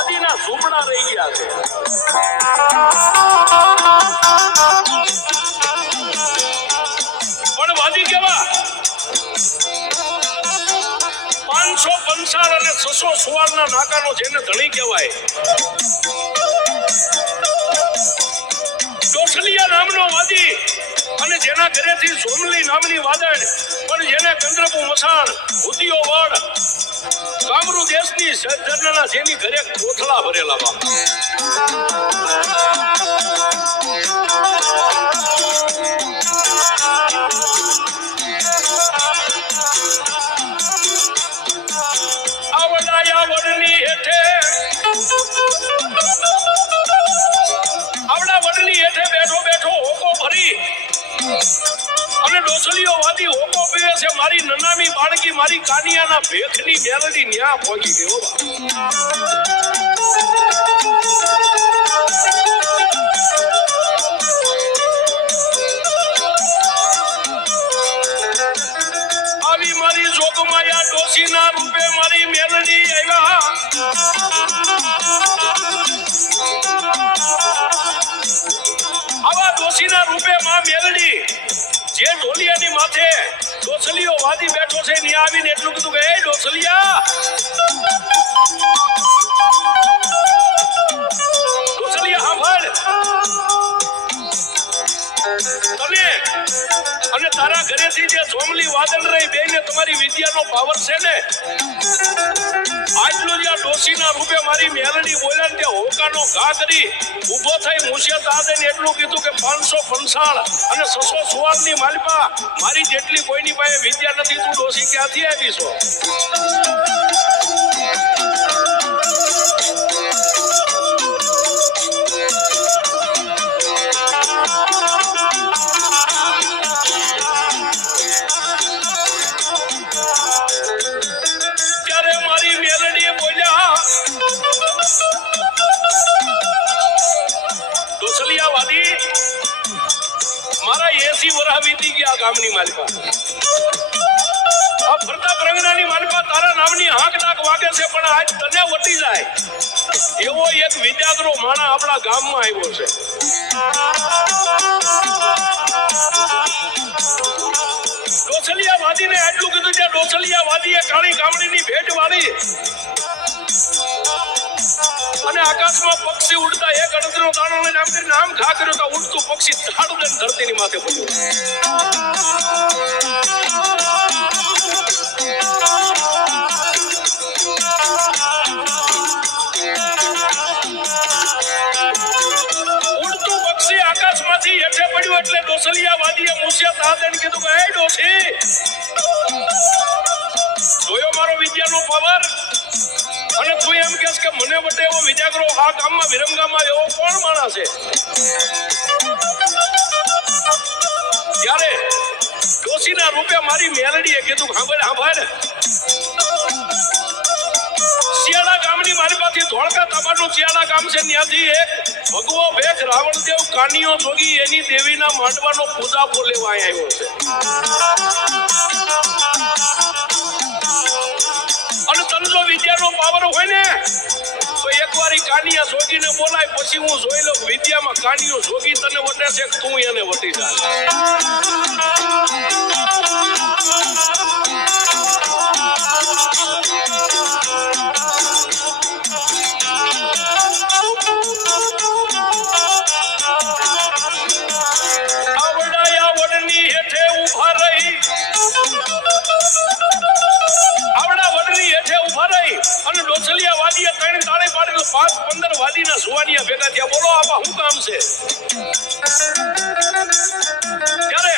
વાદીના ઝૂંપડા રહી ગયા છે. પણ વાદી કેવા 555 અને 616 ના નાકાનો જેને ધણી કહેવાય. ડોસલિયા નામનો વાદી અને જેના ઘરેથી સોમલી નામની વાદળ પણ જેને કંદરપુ મસાણ ભૂતિયો વડ કામરૂ દેશની સજ્જનના જેની ઘરે કોથળા ભરેલા બાપ. આવડાયા વડની હેઠે આવડા વડની હેઠે બેઠો બેઠો હોકો ભરી અને ડોસલીઓ વાદી હોકો પીવે છે. મારી નનામી બાળકી મારી કાનિયાના ભેખની મેલડી ન્યા પહોંચી ગયો. આવી મારી જોગમાયા ડોસીના રૂપે મારી મેલડી આવ્યા. આવા ડોસીના રૂપે માં મેલડી જે ઢોલિયાની માથે ડોસલીઓ વાદી બેઠો છે ને આવીને એટલું કીધું કે એ ડોસલિયા સાંભળ, તને અને તારા ઘરેથી જે સોમલી વાદળ રહી બેને તમારી વિદ્યાનો પાવર છે ને આટલું જ્યાં ડોસીના રૂપે મારી મેલડી બોલ્યા ત્યાં હોકાનો ઘા કરી ઉભો થઈ મુસિયત આદે એટલું કીધું કે 555 અને 616 ની માલિપા મારી જેટલી કોઈની પાસે વિદ્યા નથી. તું ડોસી ક્યાંથી આવી છો? ત્યારે મારી મેલડીએ બોલ્યા ડોસલિયા વાદી મારા 80 વર્ષ વીતી ગયા ગામની માલિકા. આ ફરતા પ્રગણાની માલિકા તારા નામની હાક ડાક વાગે છે પણ આજ તને વટી જાય એવો એક વિદ્યાગરો માણા આપણા ગામમાં આવ્યો છે. ડોસલિયા વાદીને આટલું કીધું છે. ડોસલિયા વાદીએ કાળી ગામડીની ભેટ વાળી અને આકાશમાં પક્ષી ઉડતા એક અડધનો દાણો લઈને આમ કરીને આમ ઘા કર્યો તો ઉડતું પક્ષી ધાડ લઈને ધરતીની માથે પડ્યું. ઉડતું પક્ષી આકાશમાંથી હેઠે પડ્યું એટલે ડોસલિયા વાદીએ મુસિયત આદેને કીધું કે એ ડોસી જોયો મારો વિદ્યાનો પાવર? અને તું એમ કહેશ કે મને વટે એવો વિજાગરો આ ગામમાં વિરમગામમાં એવો કોણ માણસ છે? ત્યારે ડોસીના રૂપે મારી મેલડીએ કીધું સાંભળ શિયાળા ગામની મારી પાસે ધોળકા તાબાનું શિયાળા ગામ છે. ત્યાંથી એક ભગવો ભેખ રાવણદેવ કાનિયો જોગી એની દેવીના માંડવાનો પૂજાપો લેવા આવ્યો છે. અને તને જો વિદ્યાનો પાવર હોય ને તો એકવાર કાનિયા જોગીને બોલાય પછી હું જોઈ લઉં વિદ્યામાં કાનિયો જોગી તને વટે છે તું એને વટી જા. આવડાયા વડની હેઠે ઉભા રહી અને ડોસલિયા વાદીએ 3 તાળે પાડેલું 5-15 વાદીના સુવાનિયા ભેગા થયા. બોલો આમાં શું કામ છે? ત્યારે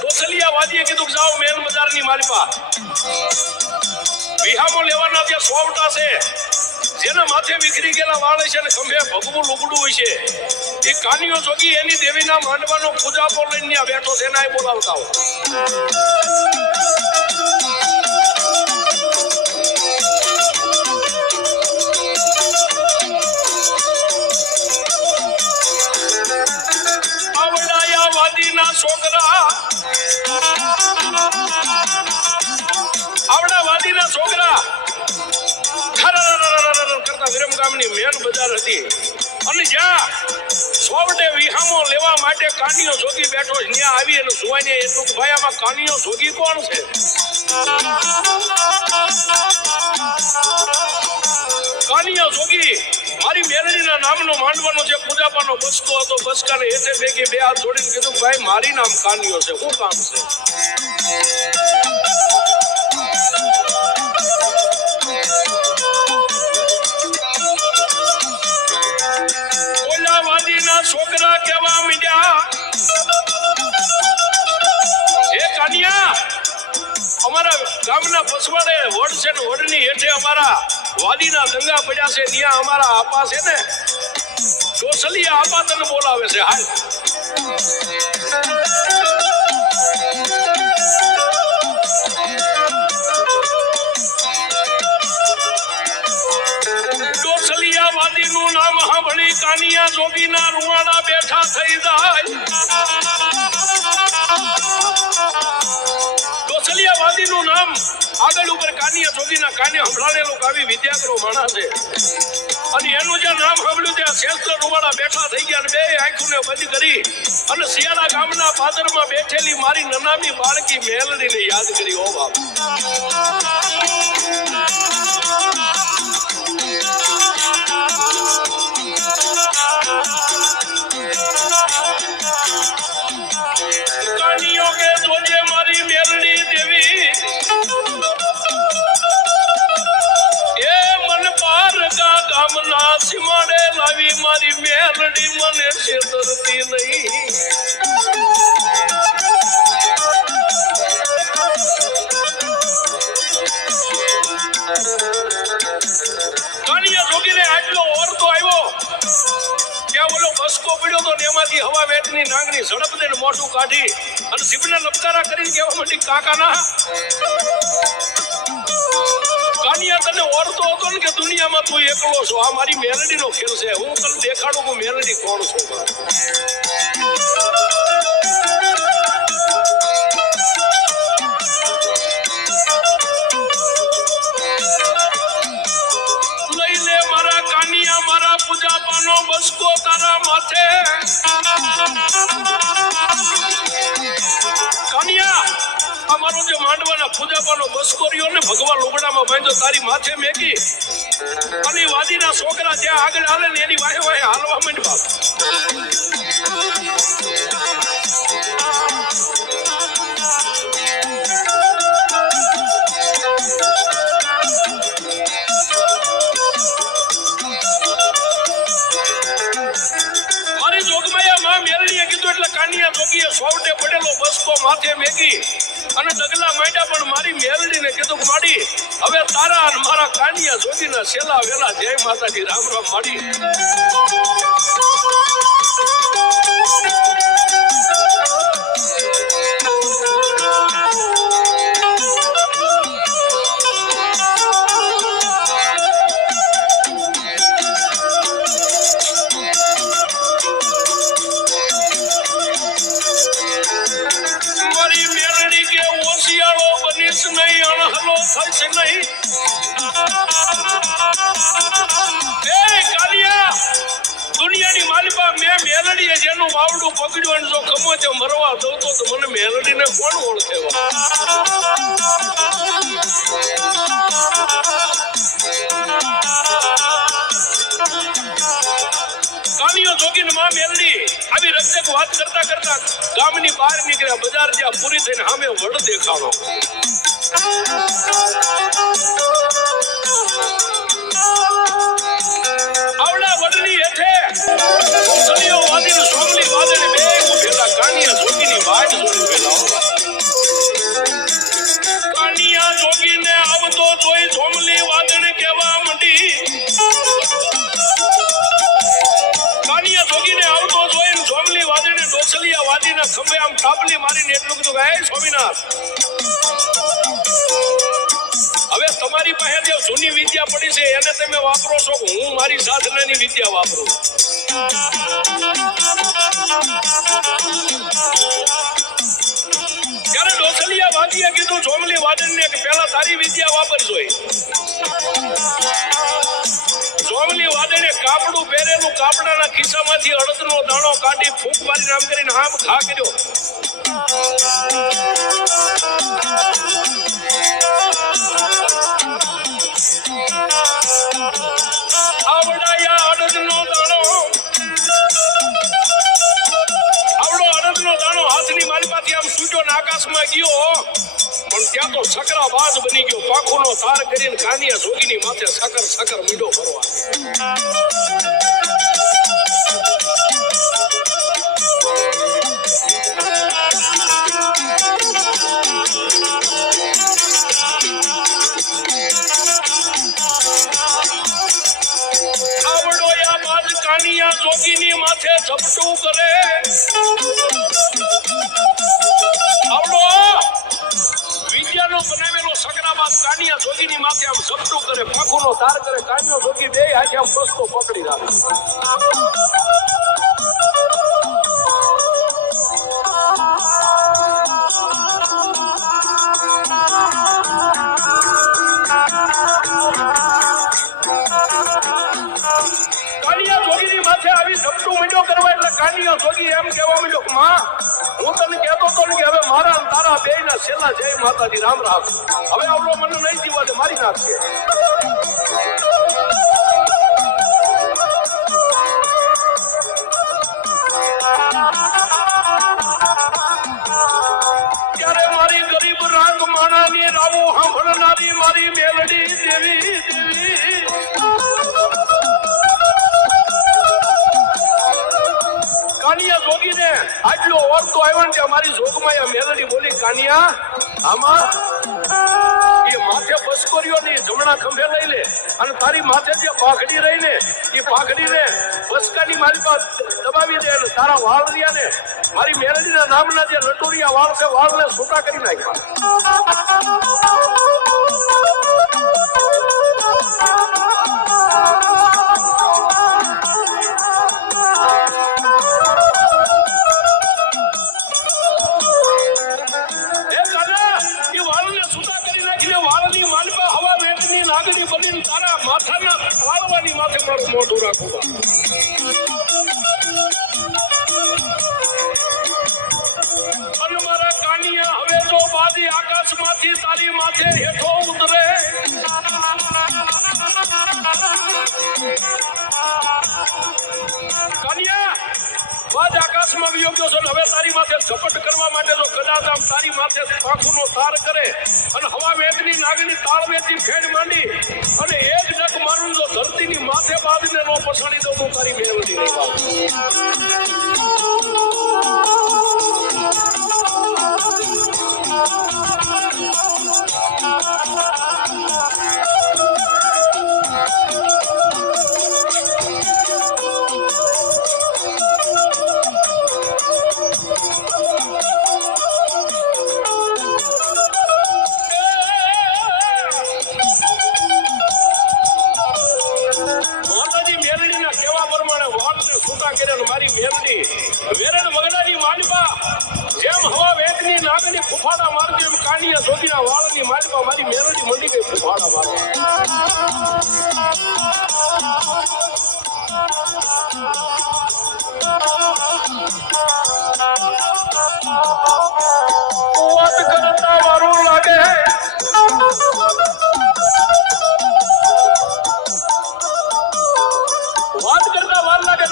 ડોસલિયા વાદીએ કીધું જાઓ મેન બજારની માલિપા વિહામો લેવાના જે સોવટા છે જેના માથે વિખરી ગયેલા વાળ છે ને ખંભે ભગવું લુગડું હોય છે એ કાનિયો જોગી એની દેવીના માંડવાનો પૂજાપો લઈને ત્યાં બેઠો છે ને બોલાવતા હોય. આવડા વાદીના છોકરા કરતા તાલુકાના વિરમગામની મેન બજાર હતી અને જ્યાં સોવડે વિહામો લેવા માટે કાનિયો જોગી બેઠો છે ત્યાં આવી અને જોઈને એટલું ભાઈ આમાં કાનિયો જોગી કોણ છે? કાનિયો જોગી મારી મેલડીના નામનો માંડવાનો જે પૂજાપાનો બસકો હતો, બસકાને હેઠે ભેગી બે હાથ જોડીને કીધું ભાઈ મારી નામ કાનિયો છે, શું કામ છે? ઓલાવાદીના છોકરા કેવા મીડ્યા, હે કાનિયા અમારા ગામના પસવાડે વડ છે ને વડની હેઠે અમારા વાદીના દંગા પડ્યા છે, ત્યાં અમારા આપા છે ને ડોસલિયા આપા તને બોલાવે છે, હાલ. ડોસલિયા વાદીનું નામ સાંભળી કાનિયા જોગીના રૂવાડા બેઠા થઈ જાય. ડોસલિયાવાદીનું નામ આગળ ઉપર કાનિયા જોગીના કાને સંભળાયેલું કાવી વિદ્યાગ્રો માણા છે અને એનું જે નામ સાંભળ્યું ત્યાં શેસ્ત્ર રૂવાડા બેઠા થઈ ગયા અને બે આંખોને બંધ કરી અને શિયાળા ગામના પાદરમાં બેઠેલી મારી નનામી બાળકી મેલડીને યાદ કરી. ઓ બાપ, કાનિયો કે જોજે મારી મેલડી દેવી, એ મન પારકા ગામના સીમાડે લાવી મારી મેલડી મને છેતરતી નહીં. કાનિયા જોગીને આટલો ઓરતો આવ્યો ત્યાં ઓલો બસકો પડ્યો તો એમાંથી હવા વેટની નાંગની ઝડપ દઈને મોઢું કાઢી અને જીભને લપકારા કરીને કહેવા માંડી, કાકાના કાનિયા તને ઓરતો હતો ને કે દુનિયામાં તું એકલો છો, આ મારી મેલડીનો ખેલ છે, હું તને દેખાડું કે મેલડી કોણ છું. લઈ લે મારા કાનિયા મારા પૂજાપાનો બસકો તારા માથે. કાનિયા અમારો જે માંડવાના પૂજાપાનો બસકો રહ્યો ને ભગવાન લુગડામાં બાંધ્યો તારી માથે મેકી અને વાદીના છોકરા જ્યાં આગળ હાલે ને એની વાહે વાહે હાલવા માંડ બાપ. મારી જોગમાયા માં મેલડીએ કીધું એટલે કાનિયા જોગીએ સોવટે પડેલો બસકો માથે મેકી અને ડગલા માંડ્યા પણ મારી મેલડીને કીધું કે માડી હવે તારા અને મારા કાનિયા જોગીના છેલ્લા વેલા જય માતાજી રામ રામ માડી. નહીં અણહલો થશે નહીં. એ કાલિયા દુનિયાની માલિકા મેં મેલડીએ જેનું બાવડું પકડ્યું અને જો ખમો તે મરવા દઉં તો મને મેલડીને કોણ ઓળખે? કાનિયો જોગીને માં મેલડી આવી રક્ષક વાત કરતા કરતા ગામની બહાર નીકળ્યા. બજાર જ્યાં પૂરી થઈને સામે વડ દેખાડો. આવડા વડની હેઠે સળિયો વાદીને સોમલી વાદળે બે ઉભેલા કાનિયા જોગીની વાટ જોઈ ઉભેલા. કાનિયા જોગીને આવતો જોઈ સોમલી વાદળે કહેવા માંડી, કાનિયા જોગીને આવતો જોઈને સોમલી વાદળે ડોસલિયા વાદીના ખંભે આમ કાપલી મારીને એટલું કીધું કે હે સ્વામિનાથ, હવે તમારી પાસે જે જૂની વિદ્યા પડી છે એને તમે વાપરો છો, હું મારી સાધનાની વિદ્યા વાપરું. ત્યારે ડોસલિયા વાદીએ કીધું સોમલી વાદનને કે પહેલા તારી વિદ્યા વાપરજો. કાપડું પહેરેલું કાપડાના ખિસ્સામાંથી અડદનો દાણો કાઢી ફૂંક મારી નામ કરીને આમ ઘા કર્યો. આવડાયા અડદનો દાણો, આવડો અડદનો દાણો હાથની મારી પાછી આમ સૂટ્યો ને આકાશમાં ગયો. પણ ત્યાં તો સકરા બાજ બની ગયો. પાંખોનો તાર કરીને કાનિયા જોગીની માથે સકર સકર મીંડો ભરવા. આવડો યા બાજ કાનિયા જોગીની માથે ઝપટું કરે. આવડો વિદ્યાનો બનાવેલો સકરાબાદ કાનિયા જોગીની માથે આમ ઝપટું કરે, પાંખોનો તાર કરે. કાનિયો જોગી બે હાથે આમ બસતો પકડી રાખે. કાનિયા જોગીની માથે આવી ઝપટું મીંડો કરવા એટલે કાનિયા જોગી એમ કહેવા માંડ્યો કે માં, હું તને કહેતો હતો ને કે હવે મારા તારા બેયના છેલ્લા જય માતાજી રામ રામ. હવે આવડો મને નહીં જીવા દે, મારી નાખશે. ત્યારે મારી ગરીબ રાંગ માણાની રાવું સાંભળનારી મારી મેલડી દેવી દેવી કાનિયા જોગીને આટલો ઓરતો આવ્યો ને મારી જોગમાં આ મેલડી બોલી, કાનિયા આમાં એ માથે બસકોરીઓ ની જમણા ખંભે લઈ લે અને તારી માથે જે પાઘડી રહી ને એ પાઘડીને બસકાની મારી પાસે દબાવી દે અને તારા વાળ રહ્યા ને મારી મેલડીના નામના જે લટુરિયા વાળ છે વાળને છૂટા કરી નાખ્યા. તારા માથાના વાળવાની માથે મારું મોઢું રાખું. અને મારા કાનિયા હવે તો બાજી આકાશમાંથી તારી માથે હેઠો ઉતરે. કાનિયા બાજ આકાશમાં વિયો ગયો છે. હવે તારી માથે ઝપટ કરવા માટે જો કદાચ આમ તારી માથે પાંખોનો તાર કરે અને હવા વેદની નાગની તાળ વેચી ફેડ માંડી અને એ જ ડક મારું જો ધરતીની માથે બાદને નો પછાડી દઉં તો તારી મેળવતી નહીં વાત. મારી મેલડી વેરણ વગડાની માલિપા જેમ હવા વેદની નાગની ફુફાડા મારતી એમ કાનિયા જોગીના વાળની માલિપા મારી મેલડી મંડી ગઈ ફુફાડા મારવા. વાત કરતા વારું લાગે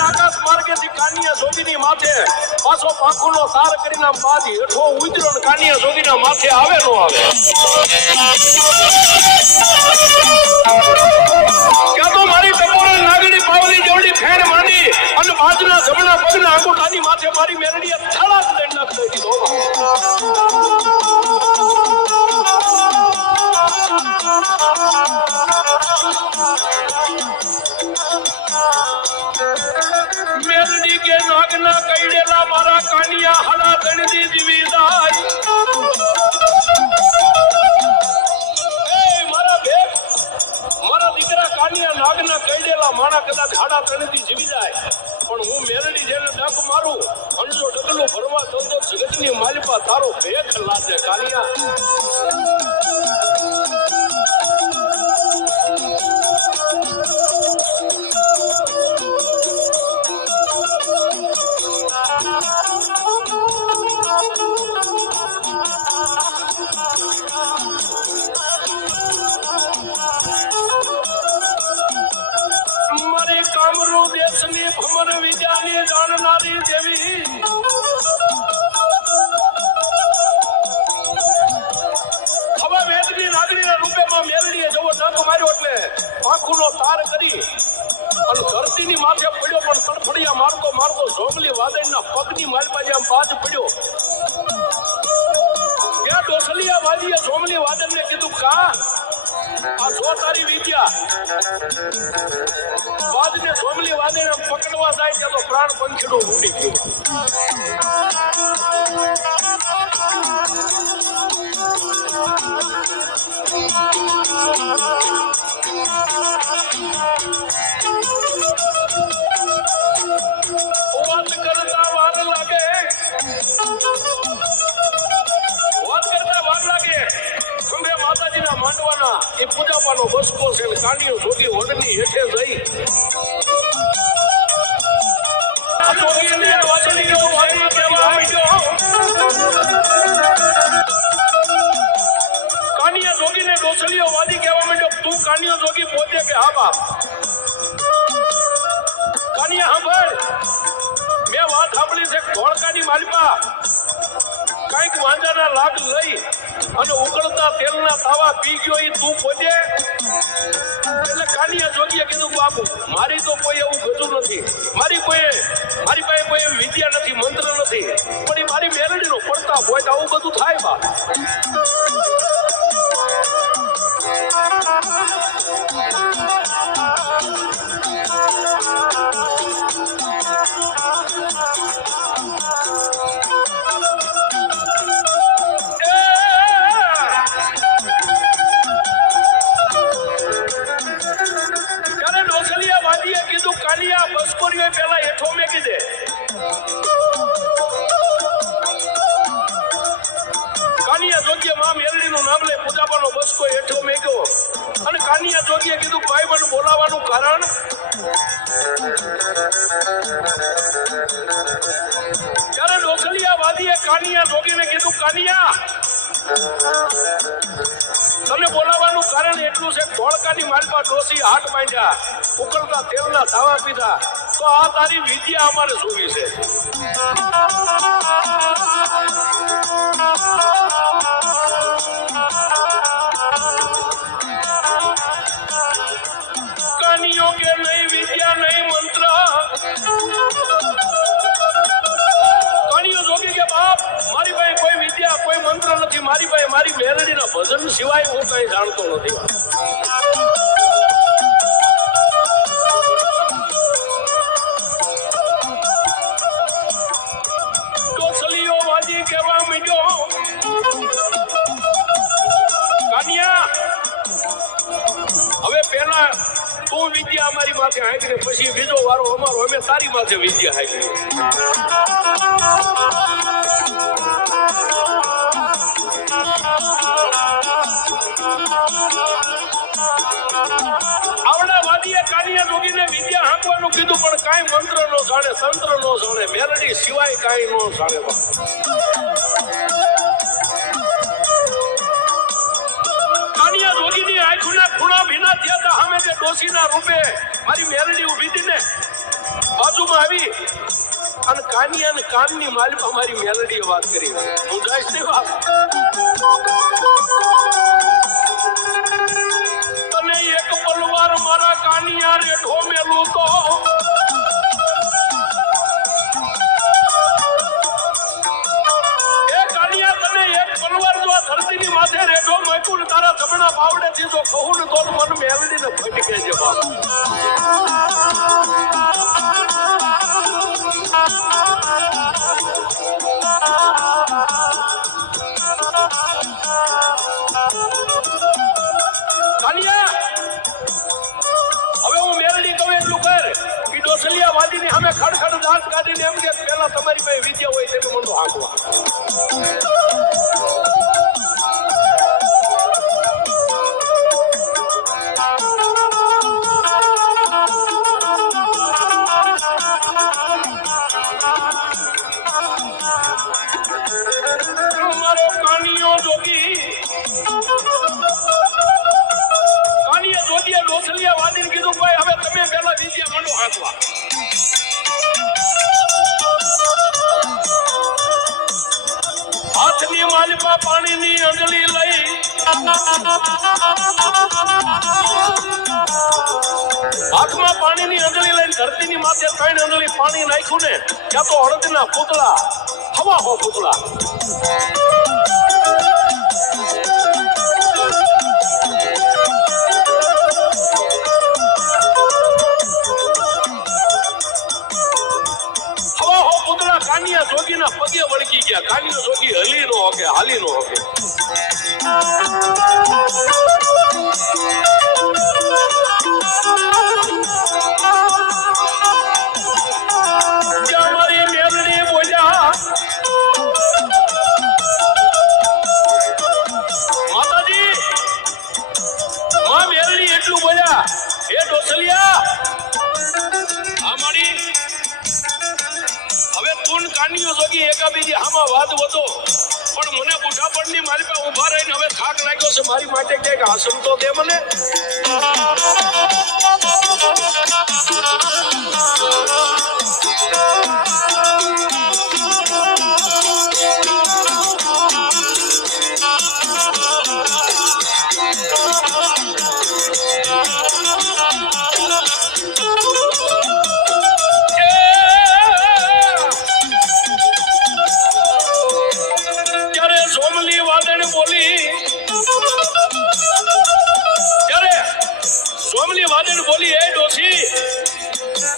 આકાશ માર્ગેથી કાનિયા જોગીની માથે પાછો પાંખોનો તાર કરીને બાદ હેઠો ઉતર્યો ને કાનિયા જોગીના માથે આવે નો આવે. ક્યાં તો મારી ટકોરી નાગડી પાવલી જેવડી ફેર માંડી અને બાજના જમણા પગના અંગૂઠાની માથે મારી મેરડીએ થાળા જ લઈ નાખી દીધો. મેલડી કે નાગના કઈડેલા મારા કાનિયા હડા તણદી જીવી જાય. મારા ભેગ મારા દીકરા કાનિયા નાગના કઈડેલા મારા કદાચ હડા તણદી જીવી જાય પણ હું મેલડી જેને ડક મારું અંજો ડગલું ભરવા દઉં તો જગતની માલિપા તારો ભેખ લાગે કાનિયા. ડામરૂ દેશની ભમર વિદ્યાની જાણનારી દેવી હવે વેદની નાગરીના રૂપેમાં મેલડીએ જવો નાક માર્યો એટલે પાંખુનો તાર કરી અને ધરતીની માથે પડ્યો પણ તડફડિયા મારતો મારતો જોમલી વાદળના પગની માલપા જેમ બાજ પડ્યો ત્યાં ડોસલિયા વાદીએ જોમલી વાદળને કીધું કા આ જો તારી વિદ્યા વાદને જોમલી વાદળને પકડવા જાય ત્યાં તો પ્રાણ પંખીડું ઉડી ગયું વાત કરતા વાર લાગે ખંભે માતાજીના માંડવાના એ પૂજાપાનો બસકો છે કાનીઓ જોગી વડની હેઠે જઈ કાનિયા જોગીને ડોસલીઓ વાદી કહેવા માંડ્યો તું કાનિયો જોગી પોતે કે હા બાપ કાનિયા સાંભળ મેં વાત સાંભળી છે ધોળકાની માલિપા કઈક વાંજાના લાગ લઈ અને ઉકળતા તેલના તાવા પી ગયો એ તું પોતે એટલે કાનિયા જોગીએ કીધું બાપુ મારી તો કોઈ એવું ગજું નથી મારી પાસે કોઈ વિદ્યા નથી મંત્ર નથી પણ એ મારી મેલડીનો પડતા હોય તો આવું બધું થાય બા કાનિયા બસકોરીઓ પેલા હેઠો મેકી દે કાનિયા જોગીએ માં મેલડીનું નામ લે પૂજાપાનો બસકો હેઠો મેક્યો અને કાનિયા જોગીએ કીધું ભાઈ મને બોલાવાનું કારણ ત્યારે ડોસલિયા વાદીએ કાનિયા જોગીને કીધું કાનિયા તને બોલાવાનું કારણ એટલું છે ધોળકાની માલમાં ડોસી હાથ માંડ્યા ઉકળતા તેલના ધાવા પીધા તો આ તારી વિદ્યા અમારે જોવી છે કાનિયો કે નહીં વિદ્યા નહીં મંત્ર કાનિયો જોગી કે બાપ મારી પાસે કોઈ વિદ્યા કોઈ મંત્ર નથી મારી પાસે મારી મેલડીના ભજન સિવાય હું કઈ જાણતો નથી ડોસલીઓ વાજી કહેવા માંડ્યો કાનિયા હવે પેલા તું વિદ્યા અમારી માથે હાંકીને પછી બીજો વારો અમારો અમે તારી માથે વિદ્યા હાંકીએ આવડા વાદીએ કાનિયા જોગીને વિદ્યા હાંકવાનું કીધું પણ કાંઈ મંત્ર નો જાણે તંત્ર નો જાણે મેલડી સિવાય કાંઈ નો જાણે કાનિયા જોગીની આંખોના ખૂણા ભીના થયા હતા અમે જે ડોશીના રૂપે મારી મેલડી ઊભી હતી ને બાજુમાં આવી અને કાનિયા ને કાનની માલિપા મારી મેલડીએ વાત કરી હું જાઈશ ને વાત તને એક પલવાર મારા કાનિયા રેઠો મેલું તો એ કાનિયા તને એક પલવાર જો ધરતીની માથે રેઠો મૂક્યું ને તારા જમણા બાવડે થી જો કહું ને તો મન મેલડીને ફટકે છે બાપ કાનિયા હવે હું મેલડી કહું એટલું કર કે ડોસલિયા વાદીની સામે ખડખડ દાંત કાઢીને એમ કે પેલા તમારી પાસે વિદ્યા હોય તેનું મંડો હાંકવા મારો કાનિયો જોગી કાનિયા જોગીએ ડોસલિયા વાદીને કીધું ભાઈ હવે તમે પેલા વિદ્યા મંડો હાંકવા હાથમાં પાણીની અંજળી લઈને ધરતીની માથે 3 અંજળી પાણી નાખ્યું ને ત્યાં તો હળદના પૂતળા હવા હો પૂતળા કાનિયા જોગીના પગે વળગી ગયા. કાનિયો જોગી હલી નો હોકે, હાલી નો હોકે. મારી મેલડી બોલ્યા માતાજી, માં મેલડી એટલું બોલ્યા, હે ડોસલિયા અમારી હવે તું કાનિયો જોગી એકાબીજી આમાં વાદ વધો, પણ મને બુઢાપણની મારી પાસે ઉભા રહીને હવે થાક લાગ્યો છે. મારી માટે ક્યાંક આસન તો દે મને.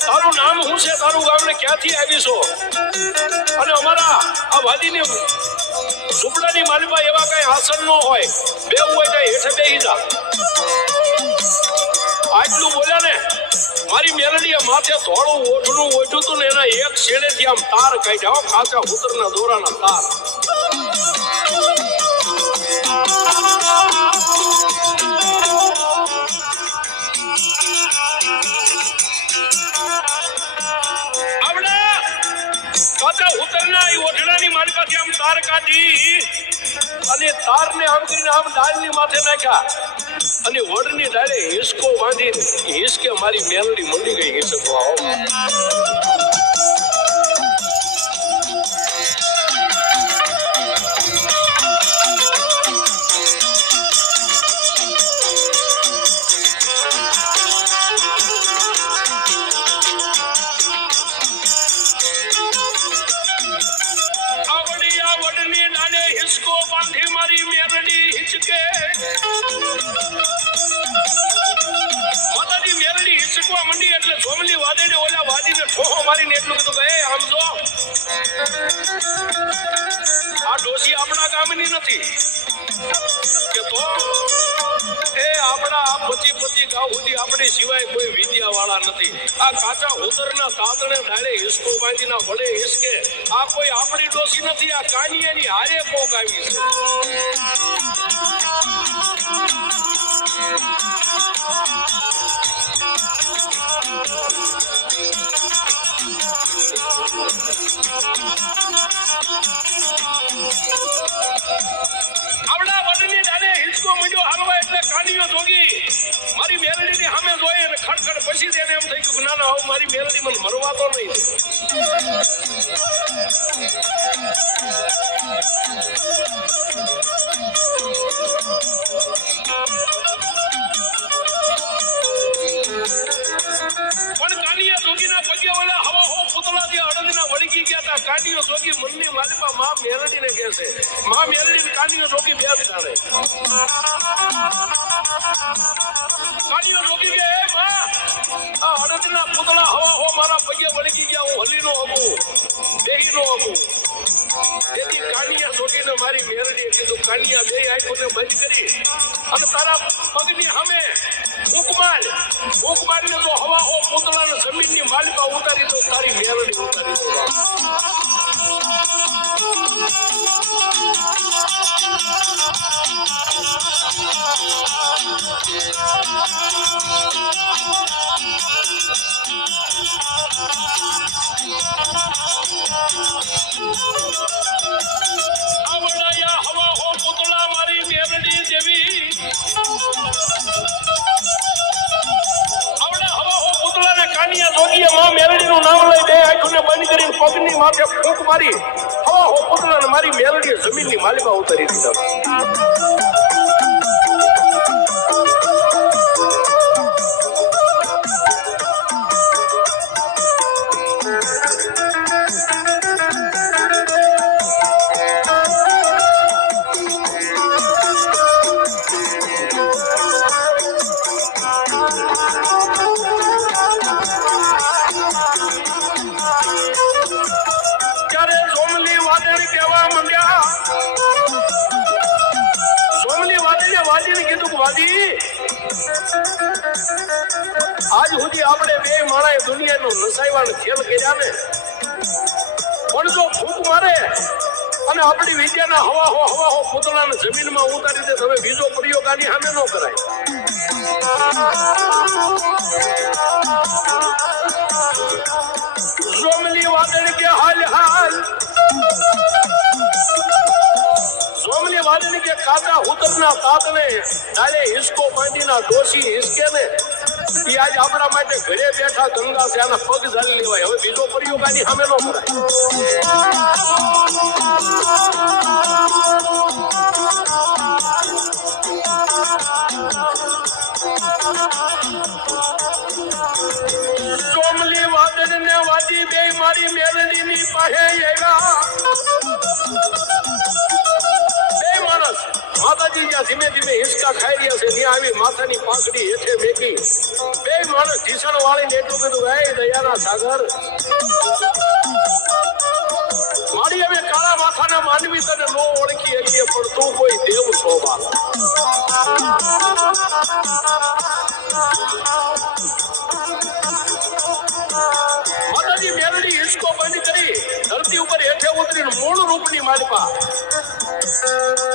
તારું નામ શું છે? તારું ગામ ને ક્યાંથી આવી છો? અને અમારા આ વાદીની ઝૂંપડાની માલિમાં એવા કઈ આસન ન હોય, બેવું હોય તો હેઠે બેસી જા. આટલું બોલ્યા ને મારી મેલડીએ માથે ધોળું ઓઢણું ઓઢ્યું હતું ને એના એક છેડેથી આમ તાર કાઢ્યા, કાચા ઉતરના દોરાના તાર. ઓઢણાની માલિકાથી આમ તાર કાઢી અને તારને આમ કરીને આમ ડાળની માથે નાખ્યા અને વડની ડાળે હિસકો બાંધીને હિસકે મારી મેલડી મંડી ગઈ હિસકવા. આ ડોસી આપણા ગામની નથી કે તો એ આપણા 25 ગામ સુધી આપણી સિવાય કોઈ વિદ્યા વાળા નથી. આ કાચા ઉતરના તાતણે ડાળે હિસકો બાંધીના વડે હિસકે આ કોઈ આપણી ડોસી નથી. આ કાનિયાની હારે પોક આવી છે. આવડા વડની ડાલે હિસકો મળ્યો હાલવા એટલે કાનિયો જોગી મારી મેલડીની સામે જોઈ અને ખડખડ પછી તેને એમ થઈ ગયું ના ના હવે મારી મેલડી મને મરવા તો નહીં. પણ કાનિયા જોગીના પગે ઓલા હવા હો પૂતળાથી અડદના વળગી ગયા હતા. કાનિયો જોગી મનની માલિકા માં મેલડીને કહે છે, માં મેલડી કાનિયો જોગી બે જાણે. કાનિયો જોગી કે હે માં, આ અડદના પૂતળા હવા હો મારા પગે વળગી ગયા, હું હલી નો હમું, બેહી નો હમું. તેથી કાનિયા જોગીને મારી મેલડીએ કીધું કાનિયા બે આંખોને બંધ કરી અને તારા પગની સામે ફૂંક મારને તો હવા હો પૂતળાને જમીનની માલિકા ઉતારી દો, તારી મેલડી ઉતારી દો. આવડાયા હવા હો પૂતળા મારી મેલડી જેવી. આવડા હવા હો પૂતળાને કાનિયા જોગીએ માં મેલડીનું નામ લઈ બે આંખોને બંધ કરીને પગની માથે ફૂંક મારી હવા હો પૂતળાને મારી મેલડીએ જમીનની માલિકા ઉતારી દીધા. વાદી આજ સુધી આપણે બે માણાએ દુનિયાનો નસાઈવાનો ખેલ કર્યા ને પણ જો ફૂંક મારે અને આપણી વિદ્યાના હવા પૂતળાને જમીનમાં ઉતારી દે હવે બીજો પ્રયોગ આની સામે ન કરાય. સોમલી વાદળ કે હાલ સોમલી વાદળ કે કાકા ઉતરના તાતને ડાલે હિસકો માંડીના દોષી હિસકે ને એ આજ આપણા માટે ઘરે બેઠા ગંગા છે આના પગ ઝાલી લેવાય હવે બીજો પ્રયોગ આની સામે ન કરાય. સોમલી વાદળ ને વાદી બે મારી મેલડીની પાસે આવ્યા. બે માણસ માતાજી જ્યાં ધીમે ધીમે હિંચકા ખાઈ રહ્યા છે ત્યાં આવી માથાની પાંખડી હેઠે મેકી બે માણસ ઢીસણ વાળીને એટલું કીધું હે દયાના સાગર મારી હવે કાળા માથાના માનવી તને નો ઓળખી શકીએ પણ તું કોઈ દેવ છો બાલા. માતાજી મેલડી હિંચકો બંધ કરી ધરતી ઉપર હેઠે ઉતરીને મૂળ રૂપની માલિકા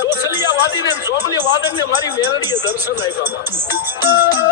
દોસલિયા વાદીને સોમલી વાદળને મારી મેલડીએ દર્શન આપ્યા.